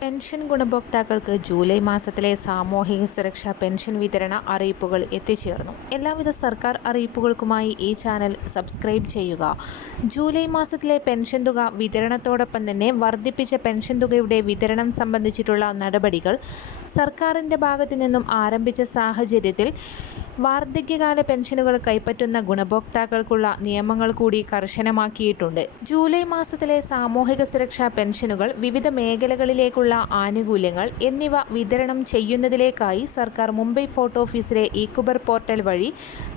Pension ഗുണഭോക്താക്കൾക്ക് July മാസത്തിലെ സാമൂഹിക സുരക്ഷാ പെൻഷൻ വിതരണ അറിയിപ്പുകൾ എത്തിച്ചേർന്നു. എല്ലാവിധ സർക്കാർ അറിയിപ്പുകൾക്കുമായി ഈ ചാനൽ സബ്സ്ക്രൈബ് ചെയ്യുക. ജൂലൈ മാസത്തിലെ പെൻഷൻ തുക വിതരണത്തോടൊപ്പം തന്നെ വർദ്ധിപ്പിച്ച പെൻഷൻ തുകയുടെ വിതരണം സംബന്ധിച്ചിട്ടുള്ള നടപടികൾ സർക്കാരിൻ്റെ ഭാഗത്തു നിന്നും ആരംഭിച്ച സാഹചര്യത്തിൽ വാർദ്ധക്യകാല പെൻഷനുകൾ കൈപ്പറ്റുന്ന ഗുണഭോക്താക്കൾക്കുള്ള നിയമങ്ങൾ കൂടി കർശനമാക്കിയിട്ടുണ്ട്. ജൂലൈ മാസത്തിലെ സാമൂഹിക സുരക്ഷാ പെൻഷനുകൾ, വിവിധ മേഖലകളിലേക്കുള്ള ആനുകൂല്യങ്ങൾ എന്നിവ വിതരണം ചെയ്യുന്നതിലേക്കായി സർക്കാർ മുംബൈ ഫോർട്ട് ഓഫീസിലെ ഇ-കുബർ പോർട്ടൽ വഴി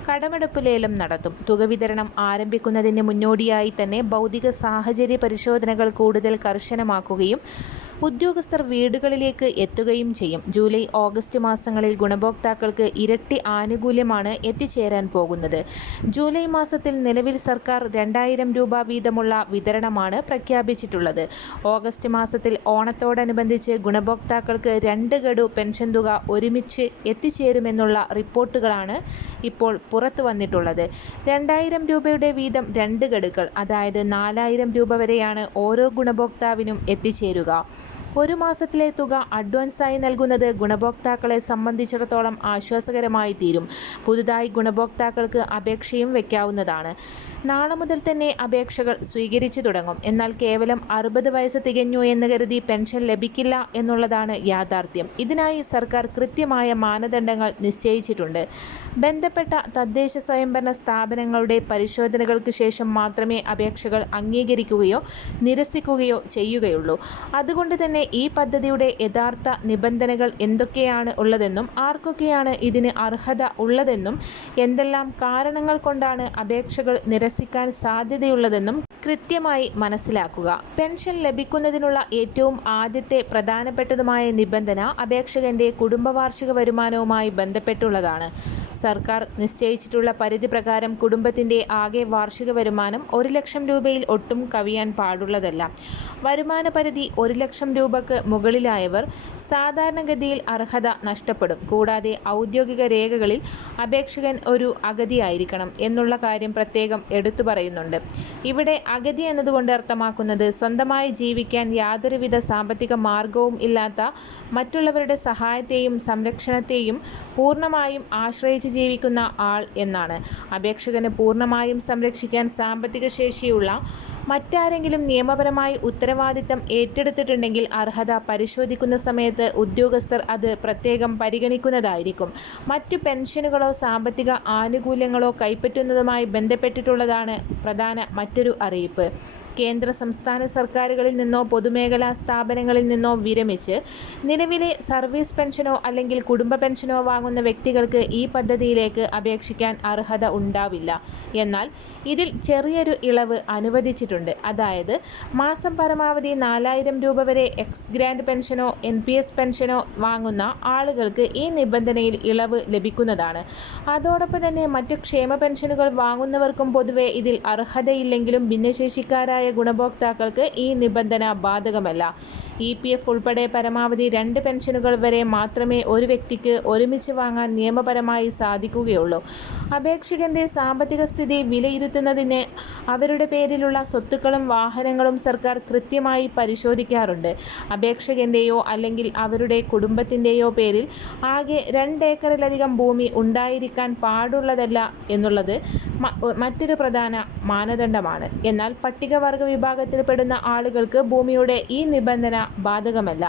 കടമെടുപ്പ് ലേലം നടത്തും. തുക വിതരണം ആരംഭിക്കുന്നതിന് മുന്നോടിയായി തന്നെ ഭൗതിക സാഹചര്യ പരിശോധനകൾ കൂടുതൽ കർശനമാക്കുകയും ഉദ്യോഗസ്ഥർ വീടുകളിലേക്ക് എത്തുകയും ചെയ്യും. ജൂലൈ, ഓഗസ്റ്റ് മാസങ്ങളിൽ ഗുണഭോക്താക്കൾക്ക് ഇരട്ടി ആനുകൂല്യമാണ് എത്തിച്ചേരാൻ പോകുന്നത്. ജൂലൈ മാസത്തിൽ നിലവിൽ സർക്കാർ 2000 രൂപ വീതമുള്ള വിതരണമാണ് പ്രഖ്യാപിച്ചിട്ടുള്ളത്. ഓഗസ്റ്റ് മാസത്തിൽ ഓണത്തോടനുബന്ധിച്ച് ഗുണഭോക്താക്കൾക്ക് 2 ഗഡു പെൻഷൻ തുക ഒരുമിച്ച് എത്തിച്ചേരുമെന്നുള്ള റിപ്പോർട്ടുകളാണ് ഇപ്പോൾ പുറത്തു വന്നിട്ടുള്ളത്. 2000 രൂപയുടെ വീതം 2 ഗഡുക്കൾ, അതായത് 4000 രൂപ വരെയാണ് ഓരോ ഗുണഭോക്താവിനും എത്തിച്ചേരുക. ഒരു മാസത്തിലെ തുക അഡ്വാൻസായി നൽകുന്നത് ഗുണഭോക്താക്കളെ സംബന്ധിച്ചിടത്തോളം ആശ്വാസകരമായി തീരും. പുതുതായി ഗുണഭോക്താക്കൾക്ക് അപേക്ഷയും വയ്ക്കാവുന്നതാണ്. നാളെ മുതൽ തന്നെ അപേക്ഷകൾ സ്വീകരിച്ചു തുടങ്ങും. എന്നാൽ കേവലം 60 വയസ്സ് തികഞ്ഞു എന്ന് കരുതി പെൻഷൻ ലഭിക്കില്ല എന്നുള്ളതാണ് യാഥാർത്ഥ്യം. ഇതിനായി സർക്കാർ കൃത്യമായ മാനദണ്ഡങ്ങൾ നിശ്ചയിച്ചിട്ടുണ്ട്. ബന്ധപ്പെട്ട തദ്ദേശ സ്വയംഭരണ സ്ഥാപനങ്ങളുടെ പരിശോധനകൾക്ക് ശേഷം മാത്രമേ അപേക്ഷകൾ അംഗീകരിക്കുകയോ നിരസിക്കുകയോ ചെയ്യുകയുള്ളൂ. അതുകൊണ്ട് തന്നെ ഈ പദ്ധതിയുടെ യഥാർത്ഥ നിബന്ധനകൾ എന്തൊക്കെയാണ് ഉള്ളതെന്നും ആർക്കൊക്കെയാണ് ഇതിന് അർഹത ഉള്ളതെന്നും എന്തെല്ലാം കാരണങ്ങൾ കൊണ്ടാണ് അപേക്ഷകൾ നിരസിക്കാൻ സാധ്യതയുള്ളതെന്നും കൃത്യമായി മനസ്സിലാക്കുക. പെൻഷൻ ലഭിക്കുന്നതിനുള്ള ഏറ്റവും ആദ്യത്തെ പ്രധാനപ്പെട്ടതുമായ നിബന്ധന അപേക്ഷകന്റെ കുടുംബവാർഷിക വരുമാനവുമായി ബന്ധപ്പെട്ടുള്ളതാണ്. സർക്കാർ നിശ്ചയിച്ചിട്ടുള്ള പരിധി പ്രകാരം കുടുംബത്തിന്റെ ആകെ വാർഷിക വരുമാനം 1 ലക്ഷം രൂപയിൽ ഒട്ടും കവിയാൻ പാടുള്ളതല്ല. വരുമാന പരിധി 1 ലക്ഷം രൂപയ്ക്ക് മുകളിലായവർ സാധാരണഗതിയിൽ അർഹത നഷ്ടപ്പെടും. കൂടാതെ ഔദ്യോഗിക രേഖകളിൽ അപേക്ഷകൻ ഒരു അഗതിയായിരിക്കണം എന്നുള്ള കാര്യം പ്രത്യേകം എടുത്തു പറയുന്നുണ്ട്. ഇവിടെ അഗതി എന്നതുകൊണ്ട് അർത്ഥമാക്കുന്നത് സ്വന്തമായി ജീവിക്കാൻ യാതൊരുവിധ സാമ്പത്തിക മാർഗവും ഇല്ലാത്ത, മറ്റുള്ളവരുടെ സഹായത്തെയും സംരക്ഷണത്തെയും പൂർണ്ണമായും ആശ്രയിച്ച് ജീവിക്കുന്ന ആൾ എന്നാണ്. അപേക്ഷകന് പൂർണ്ണമായും സംരക്ഷിക്കാൻ സാമ്പത്തിക ശേഷിയുള്ള മറ്റാരെങ്കിലും നിയമപരമായി ഉത്തരവാദിത്തം ഏറ്റെടുത്തിട്ടുണ്ടെങ്കിൽ അർഹത പരിശോധിക്കുന്ന സമയത്ത് ഉദ്യോഗസ്ഥർ അത് പ്രത്യേകം പരിഗണിക്കുന്നതായിരിക്കും. മറ്റു പെൻഷനുകളോ സാമ്പത്തിക ആനുകൂല്യങ്ങളോ കൈപ്പറ്റുന്നതുമായി ബന്ധപ്പെട്ടിട്ടുള്ളതാണ് മറ്റൊരു അറിയിപ്പ്. കേന്ദ്ര സംസ്ഥാന സർക്കാരുകളിൽ നിന്നോ പൊതുമേഖലാ സ്ഥാപനങ്ങളിൽ നിന്നോ വിരമിച്ച് നിലവിലെ സർവീസ് പെൻഷനോ അല്ലെങ്കിൽ കുടുംബ പെൻഷനോ വാങ്ങുന്ന വ്യക്തികൾക്ക് ഈ പദ്ധതിയിലേക്ക് അപേക്ഷിക്കാൻ അർഹത ഉണ്ടാവില്ല. എന്നാൽ ഇതിൽ ചെറിയൊരു ഇളവ് അനുവദിച്ചിട്ടുണ്ട്. അതായത് മാസം പരമാവധി 4000 രൂപ വരെ എക്സ് ഗ്രാൻഡ് പെൻഷനോ NPS പെൻഷനോ വാങ്ങുന്ന ആളുകൾക്ക് ഈ നിബന്ധനയിൽ ഇളവ് ലഭിക്കുന്നതാണ്. അതോടൊപ്പം തന്നെ മറ്റു ക്ഷേമ പെൻഷനുകൾ വാങ്ങുന്നവർക്കും പൊതുവെ ഇതിൽ അർഹതയില്ലെങ്കിലും ഭിന്നശേഷിക്കാരായ ഗുണഭോക്താക്കൾക്ക് ഈ നിബന്ധന ബാധകമല്ല. EPF ഉൾപ്പെടെ പരമാവധി 2 പെൻഷനുകൾ വരെ മാത്രമേ ഒരു വ്യക്തിക്ക് ഒരുമിച്ച് വാങ്ങാൻ നിയമപരമായി സാധിക്കുകയുള്ളൂ. അപേക്ഷകന്റെ സാമ്പത്തിക സ്ഥിതി വിലയിരുത്തുന്നതിന് അവരുടെ പേരിലുള്ള സ്വത്തുക്കളും വാഹനങ്ങളും സർക്കാർ കൃത്യമായി പരിശോധിക്കാറുണ്ട്. അപേക്ഷകന്റെയോ അല്ലെങ്കിൽ അവരുടെ കുടുംബത്തിൻ്റെയോ പേരിൽ ആകെ 2 ഏക്കറിലധികം ഭൂമി ഉണ്ടായിരിക്കാൻ പാടുള്ളതല്ല എന്നുള്ളത് മറ്റൊരു പ്രധാന മാനദണ്ഡമാണ്. എന്നാൽ പട്ടികവർഗ വിഭാഗത്തിൽപ്പെടുന്ന ആളുകൾക്ക് ഭൂമിയുടെ ഈ നിബന്ധന ബാധകമല്ല.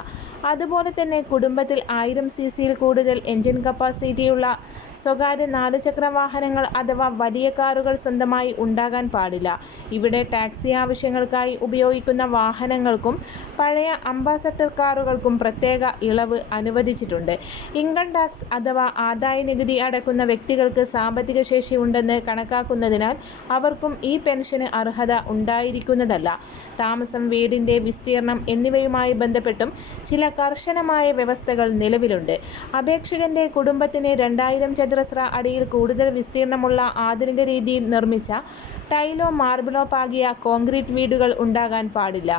അതുപോലെ തന്നെ കുടുംബത്തിൽ 1000 cc കൂടുതൽ എൻജിൻ കപ്പാസിറ്റിയുള്ള സ്വകാര്യ 4 ചക്ര വാഹനങ്ങൾ അഥവാ വലിയ കാറുകൾ സ്വന്തമായി ഉണ്ടാകാൻ പാടില്ല. ഇവിടെ ടാക്സി ആവശ്യങ്ങൾക്കായി ഉപയോഗിക്കുന്ന വാഹനങ്ങൾക്കും പഴയ അംബാസഡർ കാറുകൾക്കും പ്രത്യേക ഇളവ് അനുവദിച്ചിട്ടുണ്ട്. ഇൻകം ടാക്സ് അഥവാ ആദായ നികുതി അടയ്ക്കുന്ന വ്യക്തികൾക്ക് സാമ്പത്തിക ശേഷി ഉണ്ടെന്ന് കണക്കാക്കുന്നതിനാൽ അവർക്കും ഈ പെൻഷന് അർഹത ഉണ്ടായിരിക്കുന്നതല്ല. താമസം, വീടിൻ്റെ വിസ്തീർണം എന്നിവയുമായി ബന്ധപ്പെട്ടും ചില കർശനമായ വ്യവസ്ഥകൾ നിലവിലുണ്ട്. അപേക്ഷകന്റെ കുടുംബത്തിന് 2000 ചതുരശ്ര അടിയിൽ കൂടുതൽ വിസ്തീർണമുള്ള ആധുനിക രീതിയിൽ നിർമ്മിച്ച ടൈലോ മാർബിളോ പാകിയ കോൺക്രീറ്റ് വീടുകൾ ഉണ്ടാകാൻ പാടില്ല.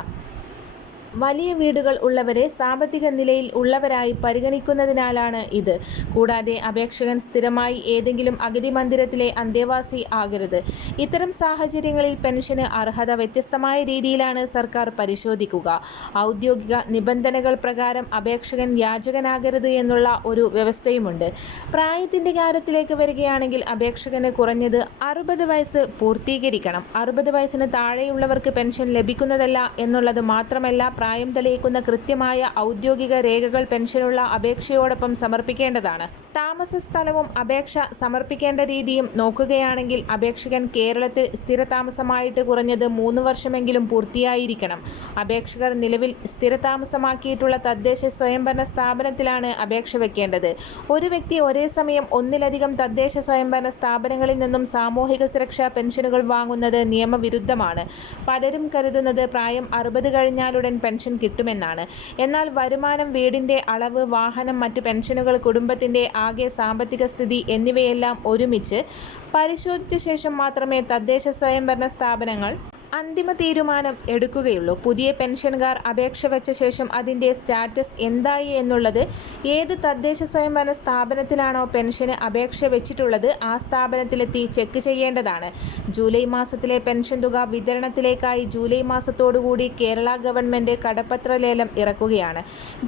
വലിയ വീടുകൾ ഉള്ളവരെ സാമ്പത്തിക നിലയിൽ ഉള്ളവരായി പരിഗണിക്കുന്നതിനാലാണ് ഇത്. കൂടാതെ അപേക്ഷകൻ സ്ഥിരമായി ഏതെങ്കിലും അഗതി മന്ദിരത്തിലെ അന്തേവാസി ആകരുത്. ഇത്തരം സാഹചര്യങ്ങളിൽ പെൻഷന് അർഹത വ്യത്യസ്തമായ രീതിയിലാണ് സർക്കാർ പരിശോധിക്കുക. ഔദ്യോഗിക നിബന്ധനകൾ പ്രകാരം അപേക്ഷകൻ യാചകനാകരുത് എന്നുള്ള ഒരു വ്യവസ്ഥയുമുണ്ട്. പ്രായത്തിന്റെ കാര്യത്തിലേക്ക് വരികയാണെങ്കിൽ അപേക്ഷകന് കുറഞ്ഞത് 60 വയസ്സ് പൂർത്തീകരിക്കണം. 60 വയസ്സിന് താഴെയുള്ളവർക്ക് പെൻഷൻ ലഭിക്കുന്നതല്ല എന്നുള്ളത് മാത്രമല്ല, പ്രായം തെളിയിക്കുന്ന കൃത്യമായ ഔദ്യോഗിക രേഖകൾ പെൻഷനുള്ള അപേക്ഷയോടൊപ്പം സമർപ്പിക്കേണ്ടതാണ്. താമസ സ്ഥലവും അപേക്ഷ സമർപ്പിക്കേണ്ട രീതിയും നോക്കുകയാണെങ്കിൽ അപേക്ഷകൻ കേരളത്തിൽ സ്ഥിരതാമസമായിട്ട് കുറഞ്ഞത് 3 വർഷമെങ്കിലും പൂർത്തിയായിരിക്കണം. അപേക്ഷകർ നിലവിൽ സ്ഥിരതാമസമാക്കിയിട്ടുള്ള തദ്ദേശ സ്വയംഭരണ സ്ഥാപനത്തിലാണ് അപേക്ഷ വയ്ക്കേണ്ടത്. ഒരു വ്യക്തി ഒരേ സമയം ഒന്നിലധികം തദ്ദേശ സ്വയംഭരണ സ്ഥാപനങ്ങളിൽ നിന്നും സാമൂഹിക സുരക്ഷാ പെൻഷനുകൾ വാങ്ങുന്നത് നിയമവിരുദ്ധമാണ്. പലരും കരുതുന്നത് പ്രായം 60 കഴിഞ്ഞാലുടൻ പെൻഷൻ കിട്ടുമെന്നാണ്. എന്നാൽ വരുമാനം, വീടിന്റെ അളവ്, വാഹനം, മറ്റു പെൻഷനുകൾ, കുടുംബത്തിന്റെ ആകെ സാമ്പത്തിക സ്ഥിതി എന്നിവയെല്ലാം ഒരുമിച്ച് പരിശോധിച്ച ശേഷം മാത്രമേ തദ്ദേശ സ്വയംഭരണ സ്ഥാപനങ്ങൾ അന്തിമ തീരുമാനം എടുക്കുകയുള്ളൂ. പുതിയ പെൻഷൻകാർ അപേക്ഷ വെച്ച ശേഷം അതിൻ്റെ സ്റ്റാറ്റസ് എന്തായി എന്നുള്ളത് ഏത് തദ്ദേശ സ്വയംഭരണ സ്ഥാപനത്തിലാണോ പെൻഷന് അപേക്ഷ വെച്ചിട്ടുള്ളത് ആ സ്ഥാപനത്തിലെത്തി ചെക്ക് ചെയ്യേണ്ടതാണ്. ജൂലൈ മാസത്തിലെ പെൻഷൻ തുക വിതരണത്തിലേക്കായി ജൂലൈ മാസത്തോടുകൂടി കേരള ഗവൺമെൻറ് കടപ്പത്ര ലേലം ഇറക്കുകയാണ്.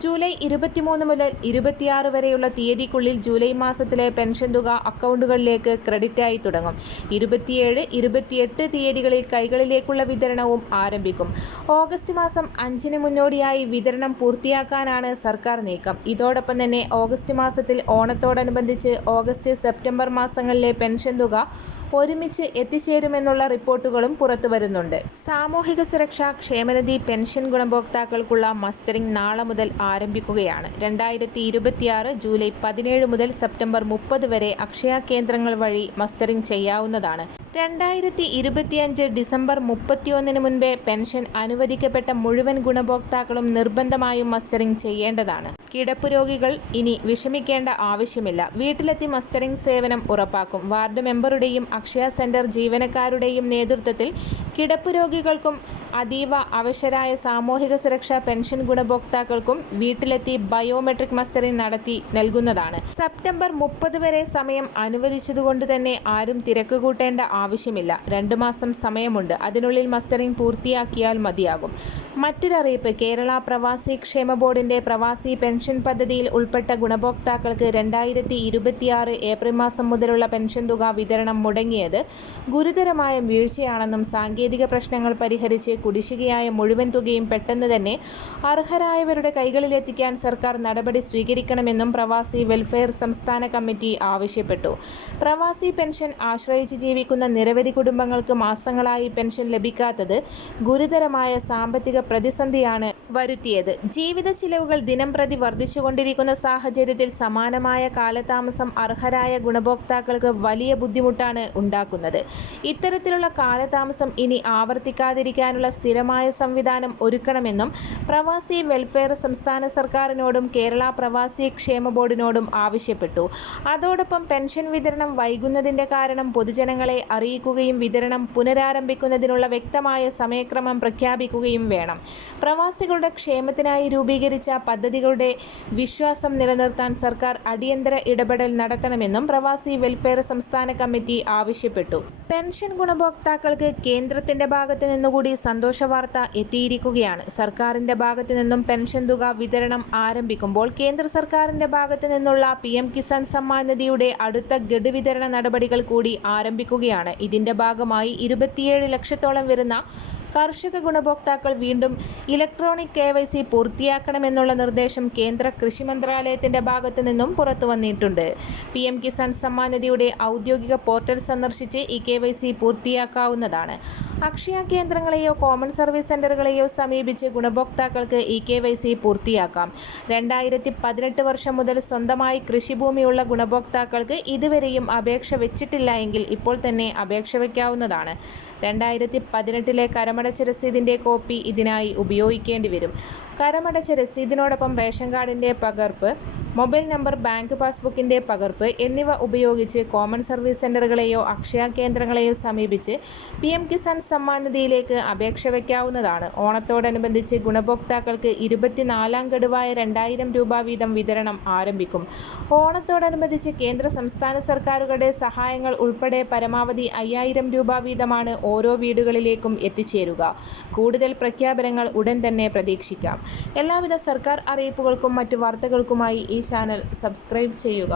ജൂലൈ 23 മുതൽ 26 വരെയുള്ള തീയതിക്കുള്ളിൽ ജൂലൈ മാസത്തിലെ പെൻഷൻ തുക അക്കൗണ്ടുകളിലേക്ക് ക്രെഡിറ്റായി തുടങ്ങും. 27, 28 തീയതികളിൽ കൈകളിലേക്ക് വിതരണവും ആരംഭിക്കും. ഓഗസ്റ്റ് മാസം 5-ന് മുന്നോടിയായി വിതരണം പൂർത്തിയാക്കാനാണ് സർക്കാർ നീക്കം. ഇതോടൊപ്പം തന്നെ ഓഗസ്റ്റ് മാസത്തിൽ ഓണത്തോടനുബന്ധിച്ച് ഓഗസ്റ്റ്, സെപ്റ്റംബർ മാസങ്ങളിലെ പെൻഷൻ തുക ഒരുമിച്ച് എത്തിച്ചേരുമെന്നുള്ള റിപ്പോർട്ടുകളും പുറത്തുവരുന്നുണ്ട്. സാമൂഹിക സുരക്ഷാ ക്ഷേമനിധി പെൻഷൻ ഗുണഭോക്താക്കൾക്കുള്ള മസ്റ്ററിംഗ് നാളെ മുതൽ ആരംഭിക്കുകയാണ്. 2026 ജൂലൈ 17 മുതൽ സെപ്റ്റംബർ 30 വരെ അക്ഷയ കേന്ദ്രങ്ങൾ വഴി മസ്റ്ററിംഗ് ചെയ്യാവുന്നതാണ്. 2025 ഡിസംബർ 31 മുൻപേ പെൻഷൻ അനുവദിക്കപ്പെട്ട മുഴുവൻ ഗുണഭോക്താക്കളും നിർബന്ധമായും മസ്റ്ററിംഗ് ചെയ്യേണ്ടതാണ്. കിടപ്പ് രോഗികൾ ഇനി വിഷമിക്കേണ്ട ആവശ്യമില്ല. വീട്ടിലെത്തി മസ്റ്ററിംഗ് സേവനം ഉറപ്പാക്കും. വാർഡ് മെമ്പറുടെയും അക്ഷയ സെന്റർ ജീവനക്കാരുടെയും നേതൃത്വത്തിൽ കിടപ്പ് രോഗികൾക്കും അതീവ അവശരായ സാമൂഹിക സുരക്ഷാ പെൻഷൻ ഗുണഭോക്താക്കൾക്കും വീട്ടിലെത്തി ബയോമെട്രിക് മസ്റ്ററിംഗ് നടത്തി നൽകുന്നതാണ്. സെപ്റ്റംബർ 30 വരെ സമയം അനുവദിച്ചതുകൊണ്ട് തന്നെ ആരും തിരക്ക് കൂട്ടേണ്ട ആവശ്യമില്ല. 2 മാസം സമയമുണ്ട്. അതിനുള്ളിൽ മസ്റ്ററിംഗ് പൂർത്തിയാക്കിയാൽ മതിയാകും. മറ്റൊരറിയിപ്പ്, കേരള പ്രവാസി ക്ഷേമ ബോർഡിന്റെ പ്രവാസി പെൻഷൻ പദ്ധതിയിൽ ഉൾപ്പെട്ട ഗുണഭോക്താക്കൾക്ക് 2026 ഏപ്രിൽ മാസം മുതലുള്ള പെൻഷൻ തുക വിതരണം മുടങ്ങിയത് ഗുരുതരമായ വീഴ്ചയാണെന്നും സാങ്കേതിക പ്രശ്നങ്ങൾ പരിഹരിച്ച് കുടിശ്ശികയായ മുഴുവൻ തുകയും പെട്ടെന്ന് തന്നെ അർഹരായവരുടെ കൈകളിലെത്തിക്കാൻ സർക്കാർ നടപടി സ്വീകരിക്കണമെന്നും പ്രവാസി വെൽഫെയർ സംസ്ഥാന കമ്മിറ്റി ആവശ്യപ്പെട്ടു. പ്രവാസി പെൻഷൻ ആശ്രയിച്ച് ജീവിക്കുന്ന നിരവധി കുടുംബങ്ങൾക്ക് മാസങ്ങളായി പെൻഷൻ ലഭിക്കാത്തത് ഗുരുതരമായ സാമ്പത്തിക പ്രതിസന്ധിയാണ് വരുത്തിയത്. ജീവിത ചിലവുകൾ ദിനംപ്രതി വർദ്ധിച്ചുകൊണ്ടിരിക്കുന്ന സാഹചര്യത്തിൽ സമാനമായ കാലതാമസം അർഹരായ ഗുണഭോക്താക്കൾക്ക് വലിയ ബുദ്ധിമുട്ടാണ് ഉണ്ടാക്കുന്നത്. ഇത്തരത്തിലുള്ള കാലതാമസം ഇനി ആവർത്തിക്കാതിരിക്കാനുള്ള സ്ഥിരമായ സംവിധാനം ഒരുക്കണമെന്നും പ്രവാസി വെൽഫെയർ സംസ്ഥാന സർക്കാരിനോടും കേരള പ്രവാസി ക്ഷേമ ബോർഡിനോടും ആവശ്യപ്പെട്ടു. അതോടൊപ്പം പെൻഷൻ വിതരണം വൈകുന്നതിന്റെ കാരണം പൊതുജനങ്ങളെ അറിയിക്കുകയും വിതരണം പുനരാരംഭിക്കുന്നതിനുള്ള വ്യക്തമായ സമയക്രമം പ്രഖ്യാപിക്കുകയും വേണം. പ്രവാസികളുടെ ക്ഷേമത്തിനായി രൂപീകരിച്ച പദ്ധതികളുടെ വിശ്വാസം നിലനിർത്താൻ സർക്കാർ അടിയന്തര ഇടപെടൽ നടത്തണമെന്നും പ്രവാസി വെൽഫെയർ സംസ്ഥാന കമ്മിറ്റി ആവശ്യപ്പെട്ടു. പെൻഷൻ ഗുണഭോക്താക്കൾക്ക് കേന്ദ്രത്തിന്റെ ഭാഗത്തു നിന്നുകൂടി സന്തോഷ വാർത്ത എത്തിയിരിക്കുകയാണ്. സർക്കാരിന്റെ ഭാഗത്തു നിന്നും പെൻഷൻ തുക വിതരണം ആരംഭിക്കുമ്പോൾ കേന്ദ്ര സർക്കാരിന്റെ ഭാഗത്തു നിന്നുള്ള PM കിസാൻ സമ്മാൻ നിധിയുടെ അടുത്ത ഗഡു വിതരണ നടപടികൾ കൂടി ആരംഭിക്കുകയാണ്. ഇതിന്റെ ഭാഗമായി 27 ലക്ഷത്തോളം വരുന്ന കർഷക ഗുണഭോക്താക്കൾ വീണ്ടും ഇലക്ട്രോണിക് KYC പൂർത്തിയാക്കണമെന്നുള്ള നിർദ്ദേശം കേന്ദ്ര കൃഷി മന്ത്രാലയത്തിന്റെ ഭാഗത്തു നിന്നും പുറത്തു വന്നിട്ടുണ്ട്. PM കിസാൻ സമ്മാൻ നിധിയുടെ ഔദ്യോഗിക പോർട്ടൽ സന്ദർശിച്ച് ഈ KYC പൂർത്തിയാക്കാവുന്നതാണ്. അക്ഷയ കേന്ദ്രങ്ങളെയോ കോമൺ സർവീസ് സെന്ററുകളെയോ സമീപിച്ച് ഗുണഭോക്താക്കൾക്ക് ഈ KYC പൂർത്തിയാക്കാം. 2018 വർഷം മുതൽ സ്വന്തമായി കൃഷിഭൂമിയുള്ള ഗുണഭോക്താക്കൾക്ക് ഇതുവരെയും അപേക്ഷ വെച്ചിട്ടില്ല എങ്കിൽ ഇപ്പോൾ തന്നെ അപേക്ഷ വയ്ക്കാവുന്നതാണ്. 2018 കരമടച്ച രസീതിന്റെ കോപ്പി ഇതിനായി ഉപയോഗിക്കേണ്ടി വരും. കരമടച്ച രസീതിനോടൊപ്പം റേഷൻ കാർഡിന്റെ പകർപ്പ്, മൊബൈൽ നമ്പർ, ബാങ്ക് പാസ്ബുക്കിൻ്റെ പകർപ്പ് എന്നിവ ഉപയോഗിച്ച് കോമൺ സർവീസ് സെൻ്ററുകളെയോ അക്ഷയ കേന്ദ്രങ്ങളെയോ സമീപിച്ച് PM കിസാൻ സമ്മാൻ നിധിയിലേക്ക് അപേക്ഷ വയ്ക്കാവുന്നതാണ്. ഓണത്തോടനുബന്ധിച്ച് ഗുണഭോക്താക്കൾക്ക് 24ാം ഗഡുവായ 2000 രൂപ വീതം വിതരണം ആരംഭിക്കും. ഓണത്തോടനുബന്ധിച്ച് കേന്ദ്ര സംസ്ഥാന സർക്കാരുകളുടെ സഹായങ്ങൾ ഉൾപ്പെടെ പരമാവധി 5000 രൂപ വീതമാണ് ഓരോ വീടുകളിലേക്കും എത്തിച്ചേരുക. കൂടുതൽ പ്രഖ്യാപനങ്ങൾ ഉടൻ തന്നെ പ്രതീക്ഷിക്കാം. എല്ലാവിധ സർക്കാർ അറിയിപ്പുകൾക്കും മറ്റു വാർത്തകൾക്കുമായി ഈ ചാനൽ സബ്സ്ക്രൈബ് ചെയ്യുക.